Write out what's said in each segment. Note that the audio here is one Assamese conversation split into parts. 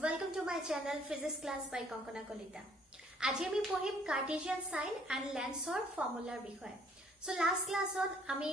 welcome to my channel Physics Class by Konkona Kolita. আজি আমি পঢ়িম কাৰ্টেছিয়ান সাইন এণ্ড লেন্সৰ ফৰ্মুলাৰ বিষয়ে। সো লাষ্ট ক্লাছত আমি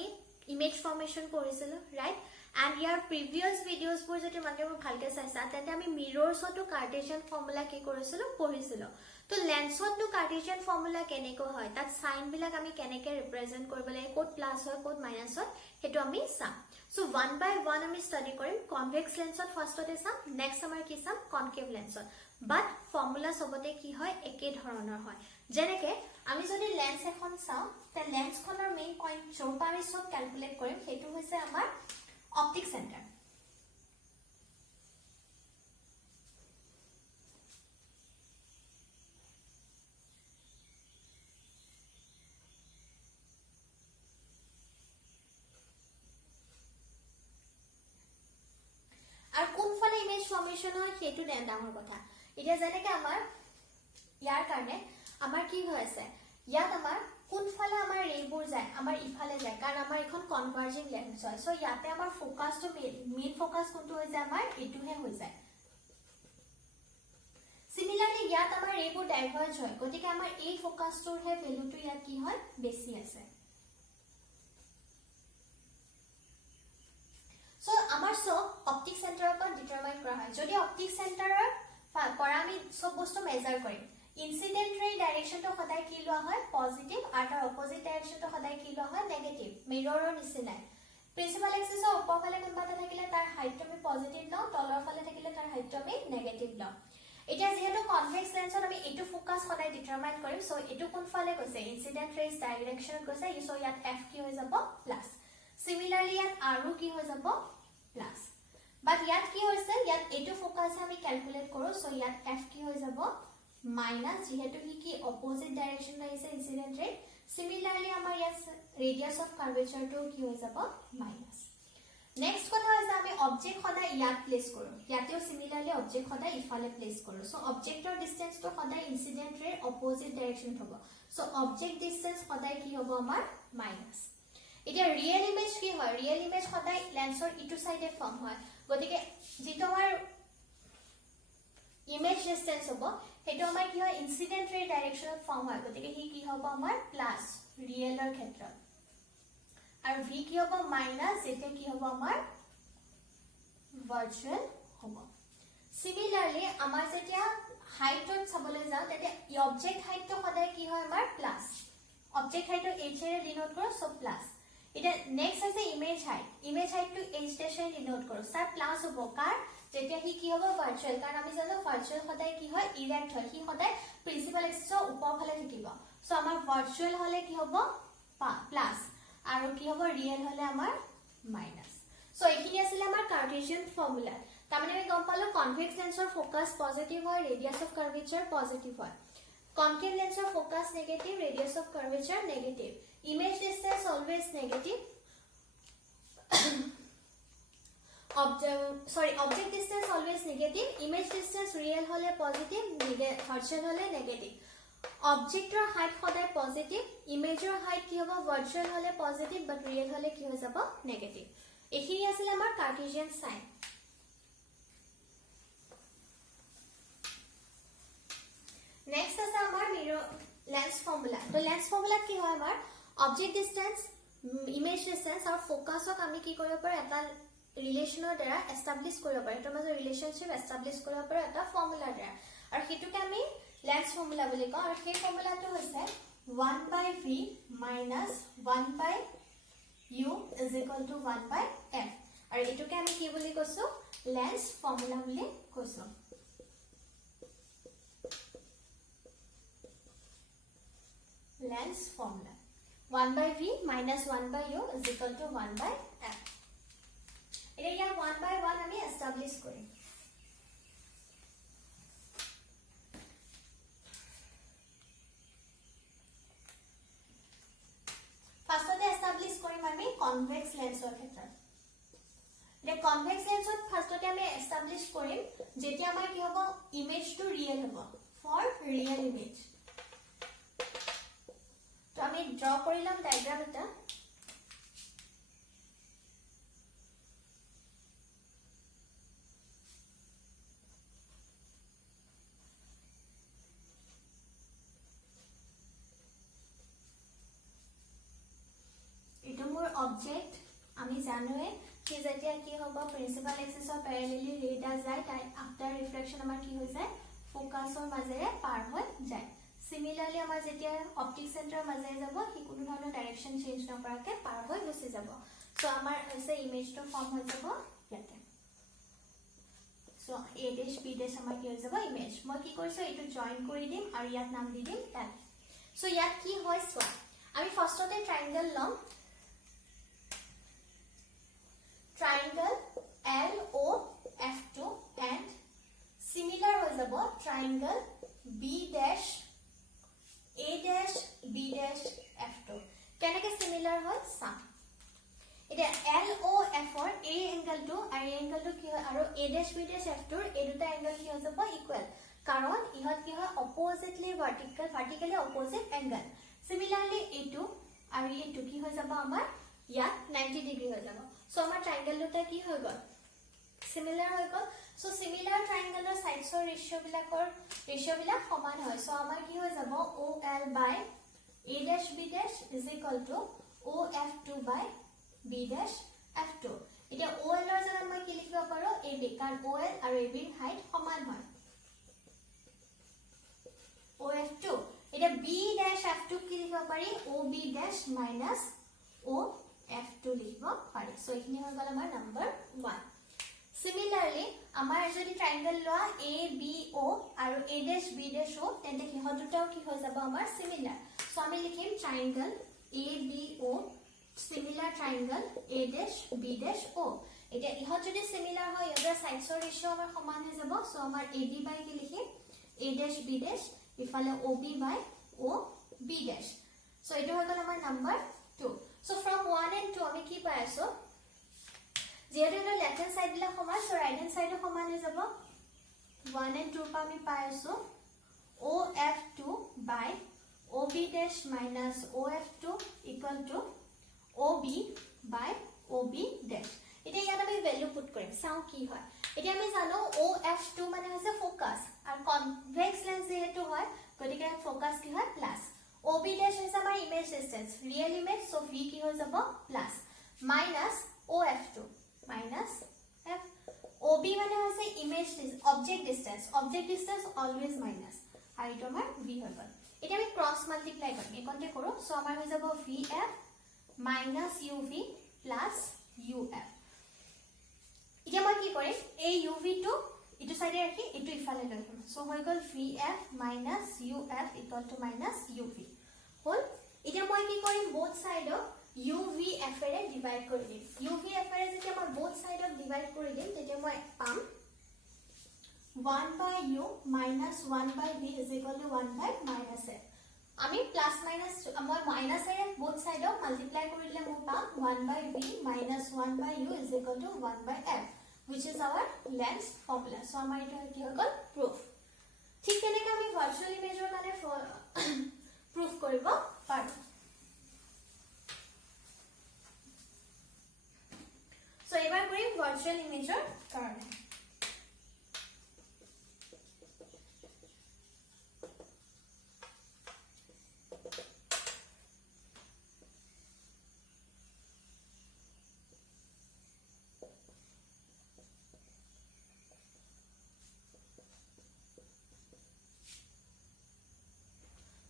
ইমেজ ফৰ্মেশন পঢ়িছিলো, ৰাইট? এণ্ড ইয়াৰ প্ৰিভিয়াস ভিডিঅ'ছবোৰ যদি মানে ভালকে চাইছা তেন্তে আমি মিৰৰছতো কাৰ্টেছিয়ান ফৰ্মুলা কি কৰিছিলো পঢ়িছিলো। তো লেন্সতো কাৰ্টেছিয়ান ফৰ্মুলা কেনেকৈ হয়, তাত সাইন বিলাক আমি কেনেকৈ ৰিপ্ৰেজেন্ট কৰিব লাগে, ক'ত প্লাস হয় ক'ত মাইনাস হয় হেতু আমি চাম। So one by one আমি study কৰিম। convex lensত ফাৰ্ষ্টতে চাম, নেক্সট আমাৰ কি চাম কনকেভ লেন্সত। বাট ফৰ্মুলা সবতে কি হয় একে ধৰণৰ হয়। যেনেকে আমি যদি লেন্স এখন চাও তে লেন্সখনৰ মেইন পইণ্ট য'ৰ আমি সব ক্যালকুলেট কৰিম হেতু হৈছে আমাৰ অপটিক সেন্টাৰ। আৰ কোনফালে ইমেজ ফৰ্মেশন হয় সেটু ডাঙৰ কথা। এতিয়া যেনেকে আমাৰ ইয়াৰ কাৰণে আমাৰ কি হৈ আছে, ইয়াত আমাৰ কোনফালে আমাৰ ৰেবোৰ যায়, আমাৰ ইফালে যায়, কাৰণ আমাৰ এখন কনভাৰ্জিং লেন্স হয়। সো ইয়াতে আমাৰ ফোকাসটো মেইন ফোকাস কোনটো হৈ যায় আমাৰ এটুহে হৈ যায়। সিমিলাৰলি ইয়াত আমাৰ ৰেবোৰ ডাইভাৰ্জ হয়, গতিকে আমাৰ এই ফোকাসটোৰ হে ভ্যালুটো ইয়াত কি হয় বেছি আছে। So আমাৰ সব অপটিক সেন্টাৰৰ পৰা ডিটাৰমাইন কৰা হয়। যদি অপটিক সেন্টাৰৰ পৰা আমি সব বস্তু মেজাৰ কৰিম, ইনসিডেন্ট ৰে ডাইৰেকশনটো সদায় কি লোৱা হয় পজিটিভ, আৰু তাৰ অপোজিট ডাইৰেকশনটো সদায় কি লোৱা হয় নেগেটিভ। মিৰৰৰ নিচিনাই প্ৰিন্সিপাল এক্সিসৰ ওপৰ ফালে কোনবা এটা থাকিলে তাৰ হাইটটো আমি পজিটিভ লওঁ, তলৰ ফালে থাকিলে তাৰ হাইটটো আমি নেগেটিভ লওঁ। এতিয়া যেহেতু কনভেক্স লেন্সত আমি এটো ফোকাস সদায় ডিটাৰমাইন কৰিম, সো এটো কোন ফালে গৈছে ইনসিডেন্ট ৰেজ ডাইৰেকশনত গৈছে, সো ইয়াত f কি হৈ যাব প্লাস। সিমিলাৰলি ইয়াত আৰু কি হৈ যাব প্লাস। বাট ইয়াত কি হৈছে, ইয়াত এটো ফোকাস আমি ক্যালকুলেট কৰো, সো ইয়াত f কি হৈ যাব মাইনাস, যেহেতু কি অপোজিট ডাইৰেকশন আহিছে ইনসিডেন্ট ৰে। সিমিলাৰলি আমাৰ ইয়াত ৰেডিয়াস অফ কাৰ্ভেচাৰটো কি হৈ যাব মাইনাস। নেক্সট কথা হৈছে আমি অবজেক্ট সদায় ইয়াত প্লেস কৰো, ইয়াতেও সিমিলাৰলি অবজেক্ট সদায় ইফালে প্লেস কৰো। সো অবজেক্টৰ ডিসটেন্সটো সদায় ইনসিডেন্ট ৰে অপোজিট ডাইৰেকশন হ'ব, সো অবজেক্ট ডিসটেন্স সদায় কি হ'ব আমাৰ মাইনাস। এতিয়া ৰিয়েল ইমেজ কি হয়, ৰিয়েল ইমেজ সদায় লেন্সৰ ইটো সাইডে ফৰ্ম হয়, গতিকে যেটো আমাৰ ইমেজ ডিসটেন্স হ'ব হেতু আমাৰ কি হয় ইনসিডেন্ট ৰে ডাইৰেকশনত ফৰ্ম হয়, গতিকে কি হ'ব আমাৰ প্লাস ৰিয়েলৰ ক্ষেত্ৰত, আৰু v কি হ'ব মাইনাস যেতে কি হ'ব আমাৰ ভাৰ্চুৱেল হ'ব। সিমিলাৰলি আমাৰ যেতিয়া হাইটত চাবলৈ যাওঁ তেতে অবজেক্ট হাইটটো সদায় কি হয় আমাৰ প্লাস, অবজেক্ট হাইটটো h ৰে ডিনোট কৰো, সো প্লাস। এটা নেক্সট আছে ইমেজ হাইট, ইমেজ হাইটটো h ডেশে ডিনোট কৰো, স্যাৰ প্লাস হ'ব কাৰ যেতিয়া কি হ'ব ভাৰ্চুৱেল, কাৰণ আমি জানো ভাৰ্চুৱেল সদায় কি হয় ইৰেক্ট হয়, সদায় প্ৰিন্সিপাল এক্সিসৰ ওপৰ ফালে থাকিব। সো আমাৰ ভাৰ্চুৱেল হলে কি হ'ব প্লাস, আৰু কি হ'ব ৰিয়েল হলে আমাৰ মাইনাস। সো এইখিনি আছিল আমাৰ কাৰ্টেছিয়ান ফৰ্মুলা। তাৰমানে আমি গম পালো কনভেক্স লেন্সৰ ফোকাস পজিটিভ হয়, ৰেডিয়াস অফ কাৰ্ভেচাৰ পজিটিভ হয়। কনকেভ লেন্সৰ focus negative, radius of curvature negative. Image distance always negative, object distance always negative, image distance real hole positive, virtual hole negative. Objector height সদায় positive, imageৰ height কি হ'ব virtual hole positive but real hole কি হৈ যাব negative। এইখিনি আছিল আমাৰ কাৰ্টেছিয়ান সাইন। নেক্সট আছে আমাৰ মিৰৰ লেন্স ফৰ্মুলা। তো লেন্স ফৰ্মুলা কি হয় আমাৰ object distance, image distance আৰু ফোকাসক আমি কি কৰিব পাৰো এটা ৰিলেশনৰ দ্বাৰা এস্টাবলিশ কৰিব পাৰো, এটাৰ মাজৰ ৰিলেশনশিপ এস্টাবলিশ কৰিব পাৰো এটা ফৰ্মুলাৰ দ্বাৰা, আৰু হেতুকে আমি লেন্স ফৰ্মুলা বুলি কওঁ। আৰু সেই ফৰ্মুলাটো হৈছে 1/v minus 1/u is equal to 1/f, আৰু এটোকে আমি কি বুলি কৈছো লেন্স ফৰ্মুলা বুলি কৈছো। Lens formula 1/v minus 1/u is equal to 1/f। এতিয়া ইয়াক 1 by 1 আমি এস্টাবলিশ কৰিম। ফাৰ্ষ্টতে এস্টাবলিশ কৰিম আমি কনভেক্স লেন্সৰ ক্ষেত্ৰত। এতিয়া কনভেক্স লেন্সত ফাৰ্ষ্টতে আমি এস্টাবলিশ কৰিম যেতিয়া আমাৰ কি হ'ব ইমেজটো ৰিয়েল হ'ব, ফৰ ৰিয়েল ইমেজ। তো আমি ড্ৰ কৰি লম ডায়াগ্ৰাম এটা। অবজেক্ট আমি জানোৱে কি যেতিয়া কি হ'ব প্ৰিন্সিপাল এক্সিছৰ প্যাৰেলালি ৰেডা যায় তাই আফটাৰ ৰিফ্লেকশন আমাৰ কি হৈ যায় ফোকাসৰ মাজেৰে পাৰ হৈ যায় সিমিলাৰলি আমাৰ যেতিয়া অপটিক সেন্টাৰৰ মাজেৰে যাব কি কোনো ধৰণৰ ডাইৰেকশন চেঞ্জ নকৰাকে পাৰ হৈ গুচি যাব সো আমাৰ হৈছে ইমেজটো ফৰ্ম হৈ যাব ইয়াতে so a dash b dash আমাৰ কি হৈ যাব ইমেজ মই কি কৰিছো এটো জয়েন কৰি দিম আৰু ইয়াত নাম দি দিম l সো ইয়াত কি হয় সো আমি ফাৰ্ষ্টতে ট্ৰায়াঙ্গল লম triangle LOF2 and similar হৈ যাব triangle B dash A dash B dash F2 কেনেকৈ similar হয় চাম এটা LOF ৰ A angle টো আৰু A angle টো কি হয় আৰু A dash B dash F2 ৰ এই দুটা angle কি হৈ যাব ইকুৱেল কাৰণ ইহত কি হয় oppositely vertically opposite angle similarly A2 আৰু A2 কি হৈ যাব আমাৰ ইয়াত 90 ডিগ্ৰী হৈ যাব সো আমাৰ ট্ৰায়াঙ্গল দুটা কি হৈ গল সিমিলাৰ হৈ গল সো সিমিলাৰ ট্ৰায়াঙ্গলৰ সাইডছৰ ৰেশিও বিলাক সমান হয় সো আমাৰ কি হৈ যাব OL by A dash B dash is equal to OF2 by B dash F2 এতিয়া OL ৰ জাগাত মই কি লিখিব পাৰো AB কাৰণ OL আৰু AB ৰ হাইট সমান হয় OF2 এতিয়া B dash F2 কি লিখিব পাৰি OB dash minus OF2 লিখিব পাৰি সো এখিনি হৈ গল আমাৰ নাম্বাৰ 1 Similarly, আমাৰ যদি ট্ৰায়াঙ্গল লোৱা ABO আৰু A dash B dash O তেন্তে কিহত দুটাও কি হৈ যাব আমাৰ সিমিলাৰ সো আমি লিখিম ট্ৰায়াঙ্গল ABO similar triangle A dash B dash O এতিয়া ইহত যদি সিমিলাৰ হয় ইয়াৰ সাইডছৰ ৰেশিও আমাৰ সমান হৈ যাব সো আমাৰ AB বাই কি লিখিম A dash B dash ইফালে OB বাই OB dash সো এটো হৈ গল আমাৰ নাম্বাৰ 2 সো from 1 and 2 আমি কি পাই আছো যেহেতু লেফট হ্যান্ড সাইড বিলাক সমান সো রাইট হ্যান্ড সাইডও সমান হৈ যাব 1 and 2 পা আমি পাই আছো OF2 by OB dash minus OF2 equal to OB by OB dash এতিয়া ইয়াত আমি ভ্যালু পুট কৰিম চাও কি হয় এতিয়া আমি জানো OF2 মানে হৈছে ফোকাস আৰু কনভেক্স লেন্স যেহেতু হয় গতিকে ফোকাস কি হয় প্লাস OB dash হৈছে আমাৰ image distance real image so v কি হৈ যাব plus minus OF2 minus F OB মানে হৈছে image object distance always minus আৰু এটো আমাৰ v হৈ গল এতিয়া আমি ক্ৰস মাল্টিপ্লাই কৰিম একন্তে কৰো সো আমাৰ হৈ যাব VF minus UV plus UF এতিয়া মই কি কৰিম এই UV টো ইটো সাইডে ৰাখি ইটো ইফালে লৈ যাম সো হৈ গল VF minus UF equal to minus UV হল এতিয়া মই কি কৰিম both সাইডক UVF এৰে ডিভাইড কৰি দিম UVF এৰে যেতিয়া মই both সাইডক ডিভাইড কৰি দিম তেতিয়া মই পাম 1 by U minus 1 by V is equal to 1 by minus F আমি প্লাস মাইনাস মই মাইনাস এৰে both সাইডক মাল্টিপ্লাই কৰি দিলে মই পাম 1 by V minus 1 by U is equal to 1 by F which is our length formula so আমাৰ এটা কি হৈ গল proof ঠিক তেনেকৈ আমি ভাৰ্চুৱেল ইমেজৰ কাৰণে proof কৰিব পাৰো so এবাৰ কৰিম ভাৰ্চুৱেল ইমেজৰ কাৰণে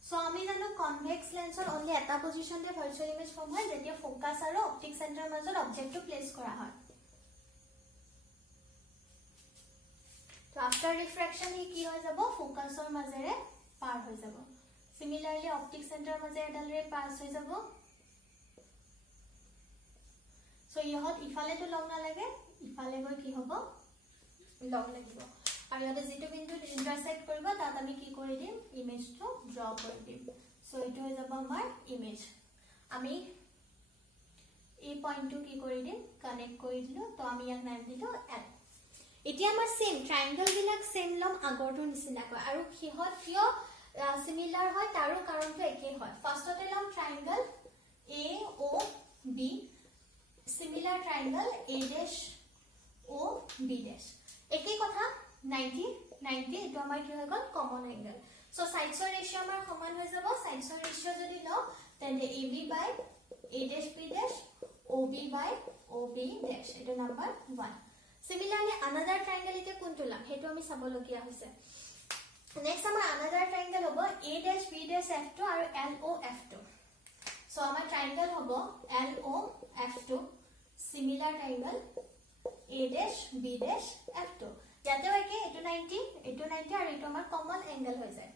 So আমি জানো কনভেক্স লেন্সৰ only এটা পজিশনতে ভাৰ্চুৱেল ইমেজ ফৰ্ম হয় যেতিয়া ফোকাস আৰু অপটিক সেন্টাৰৰ মাজত অবজেক্টটো প্লেস কৰা হয় তো আফটাৰ ৰিফ্ৰেকশন ই কি হৈ যাব ফোকাসৰ মাজেৰে পাৰ হৈ যাব সিমিলাৰলি অপটিক সেন্টাৰৰ মাজেৰে এডালৰে পাস হৈ যাব সো ইহত ইফালেটো লগ না লাগে ইফালে গৈ কি হ'ব লগ লাগিব আৰু ইয়াতে যেটো বিন্দু ইন্টাৰসেক্ট কৰিব তাত আমি কি কৰি দিম ইমেজটো ড্ৰ কৰি দিম সো এটো হৈ যাব আমাৰ ইমেজ আমি এই পয়েন্টটো কি কৰি দিম কানেক্ট কৰি দিলো তো আমি ইয়াক নাম দিলো L এতিয়া আমাৰ সেম ট্ৰায়াঙ্গল বিলাক সেম লম আগৰটো নিচিনাকৈ আৰু কিহত কিয় সিমিলাৰ হয় তাৰো কাৰণটো একেই হয় ফাৰ্ষ্টতে লম ট্ৰায়াঙ্গল AOB সিমিলাৰ ট্ৰায়াঙ্গল A dash OB dash একেই কথা 90 এটো আমাৰ কি হৈ গল কমন এংগল সো সাইডছৰ ৰেশিও আমাৰ সমান হৈ যাব সাইডছৰ ৰেশিও যদি লও তেন্তে AB by A dash B dash OB by OB dash এটা নাম্বাৰ 1 similarly another triangle এতিয়া কোনটো লাম হেতু আমি চাব লগিয়া হৈছে next আমাৰ another triangle হ'ব A dash B dash F2 আৰু LO F2 so আমাৰ triangle হ'ব LO F2 similar triangle A dash B dash F2 ইয়াতেও একে এটো 90 আৰু এটো আমাৰ কমন এংগল হৈ যায়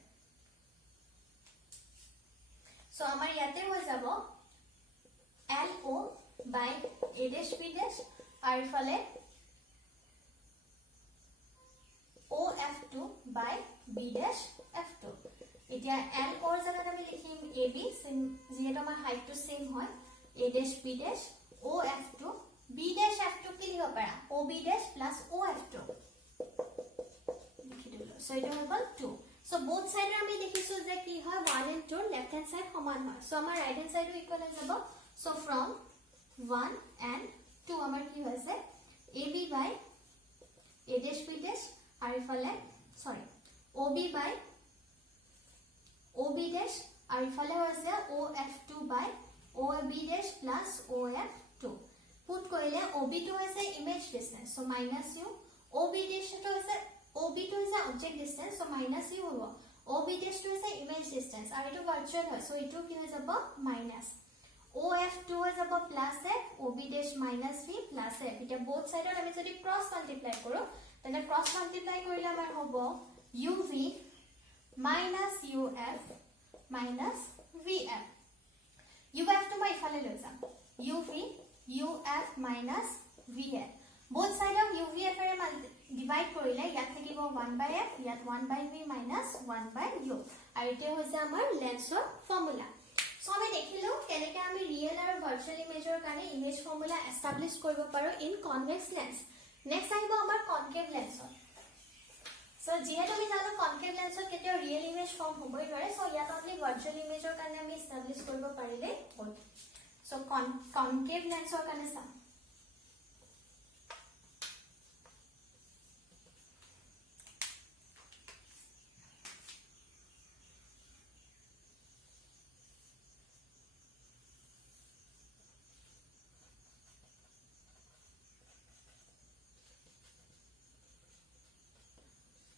so আমাৰ ইয়াতে হৈ যাব LO by A dash B dash আৰু ইফালে OF2 by B dash F2 এতিয়া LO ৰ জাগাত আমি লিখিম AB যেহেতু আমাৰ হাইটটো সেম হয় A dash B dash OF2 B dash F2 কি লিখিব পাৰা OB dash plus OF2 লিখি দিলো so এটা হৈ গল 2 so both side আমি দেখিছো যে কি হয় 1 and 2 left hand side সমান হয় so আমাৰ right hand side ইকুয়াল হৈ যাব so from 1 and 2 আমাৰ কি হৈছে AB by A dash B dash আৰু ইফালে sorry OB by OB dash আৰু ইফালে হৈছে OF2 by OB dash plus OF2 put কৰিলে OB টো হৈছে image distance so minus u OB dash টো হৈছে OB টো হৈছে object distance so minus u হ'ব OB dash টো হৈছে image distance আৰু এটো virtual হয় so এটো কি হৈ যাব minus OF2 হৈ যাব plus f OB dash minus v plus f এটা both side আমি যদি cross multiply কৰো তেনে cross multiply কৰিলে আমাৰ হ'ব uv minus uf minus vf uf টো মই ইফালে লৈ যাম uv uf minus vf both side of uvf array divide কৰিলে ইয়াত থাকিব 1 by f ইয়াত 1 by v minus 1 by u আৰু এটো হৈছে আমাৰ লেন্সৰ ফৰ্মুলা so আমি দেখিলো কেনেকৈ আমি ৰিয়েল আৰু ভাৰ্চুৱেল ইমেজৰ কাৰণে ইমেজ ফৰ্মুলা এস্টাবলিশ কৰিব পাৰো ইন কনভেক্স লেন্স নেক্সট আহিব আমাৰ কনকেভ লেন্সৰ so যেহেতু আমি জানো কনকেভ লেন্সৰ কেতিয়াও ৰিয়েল ইমেজ ফৰ্ম হ'বই নোৱাৰে so ইয়াত অনলি ভাৰ্চুৱেল ইমেজৰ কাৰণে আমি এস্টাবলিশ কৰিব পাৰিলে হ'ল so কনকেভ লেন্সৰ কাৰণে চাম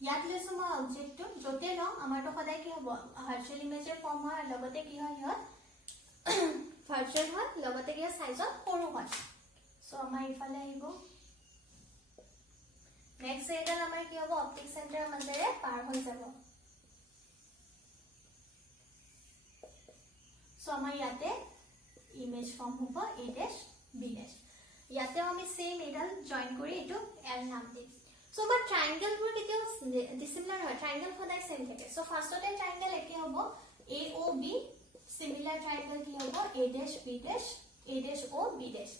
ইয়াত লৈছো মই অবজেক্টটো যতে ন আমাৰটো সদায় কি হ'ব ভাৰ্চুৱেল ইমেজৰ ফৰ্ম হয় লগতে কি হয় ইয়াত ভাৰ্চুৱেল হয় লগতে কি সাইজত সৰু হয় সো আমাৰ ইফালে আহিব নেক্সট এটা আমাৰ কি হ'ব অপটিক সেন্টাৰৰ মাজেৰে পাৰ হৈ যাব সো আমাৰ ইয়াতে ইমেজ ফৰ্ম হ'ব A dash B dash ইয়াতে আমি সেম এডাল জয়েন কৰি এটো L নাম দিম so but triangle বোৰ কেতিয়াও dissimilar হয় triangle সদায় same থাকে so first অতে triangle একে হ'ব AOB similar triangle কি হ'ব A dash B dash A dash O B dash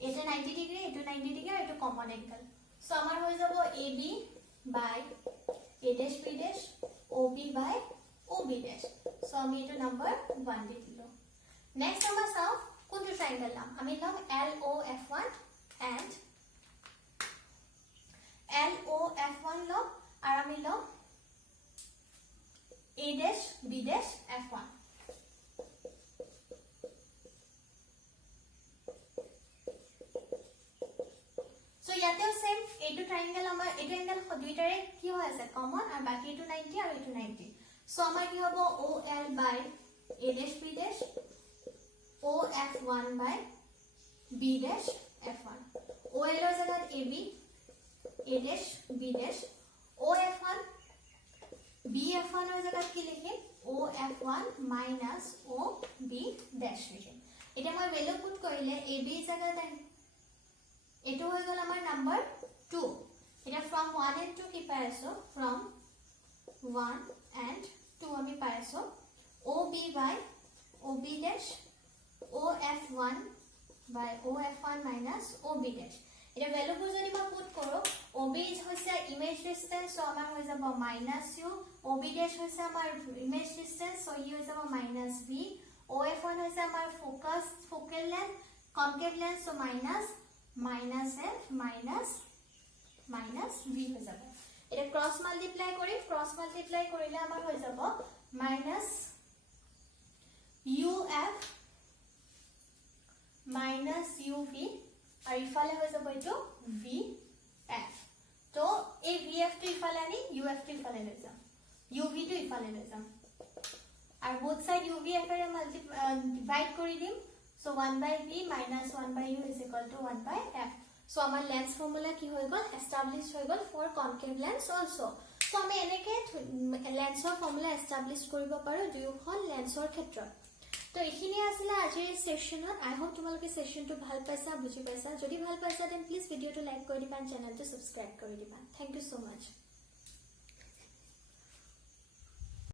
এটা 90 ডিগ্ৰী এটো 90 ডিগ্ৰী আৰু এটো কমন এংগল so আমাৰ হৈ যাব AB by A dash B dash OB by OB dash so আমি এটো নাম্বাৰ 1 দি দিলো নেক্সট আমাৰ চাও কোনটো triangle নাম আমি লম LOF1 and LOF1 লো আর আমি লো A dash B dash F1 so ইয়াতেও সেম এটো ট্রায়াঙ্গেল আমাৰ এটো এঙ্গেল দুইটাৰে কি হৈ আছে কমন আৰু বাকি এটো 90 আৰু এটো 90 so আমাৰ কি হ'ব OL by A dash B dash OF1 by B dash F1 OL ৰ জাগাত AB A dash B dash OF1 BF1 ৰ জাগাত কি লিখিম OF1 minus OB dash লিখিম এটা মই ভ্যালু পুট কৰিলে AB জাগাত এটো হৈ গল আমাৰ নাম্বাৰ 2 এটা from 1 and 2 কি পাই আছো from 1 and 2 আমি পাই আছো OB by OB dash OF1 by OF1 minus OB dash এটা ভ্যালু বোৰ যদি মই পুট কৰো OB হৈছে ইমেজ ডিসটেন্স সো আমাৰ হৈ যাব -u OB dash হৈছে আমাৰ ইমেজ ডিসটেন্স সো ই হৈ যাব -v OF1 হৈছে আমাৰ focus focal length concave length so -f minus v হৈ যাব এটা ক্রস মাল্টিপ্লাই কৰিলে আমাৰ হৈ যাব -uf মাইনাছ ইউ ভি আৰু ইফালে হৈ যাব এইটো ভি এফ তো এই ভি এফটো ইফালে আনি ইউ এফটো ইফালে লৈ যাম ইউ ভিটো ইফালে লৈ যাম আৰু both side u v f এৰে ডিভাইড কৰি দিম so 1 by v minus 1 by u is equal to 1 by f so আমাৰ লেন্স ফৰ্মুলা কি হৈ গল এস্টাবলিশ হৈ গল for concave lens also so আমি এনেকে লেন্সৰ ফৰ্মুলা এস্টাবলিশ কৰিব পাৰো দুয়োখন লেন্সৰ ক্ষেত্ৰত তো এইখিনি আছিল আজিৰ সেশনত আই হোপ তোমালোকে সেশনটো ভাল পাইছা বুজি পাইছা যদি ভাল পাইছা দেন প্লিজ ভিডিওটো লাইক কৰি দিবা চেনেলটো সাবস্ক্ৰাইব কৰি দিবা থ্যাংক ইউ সো মাচ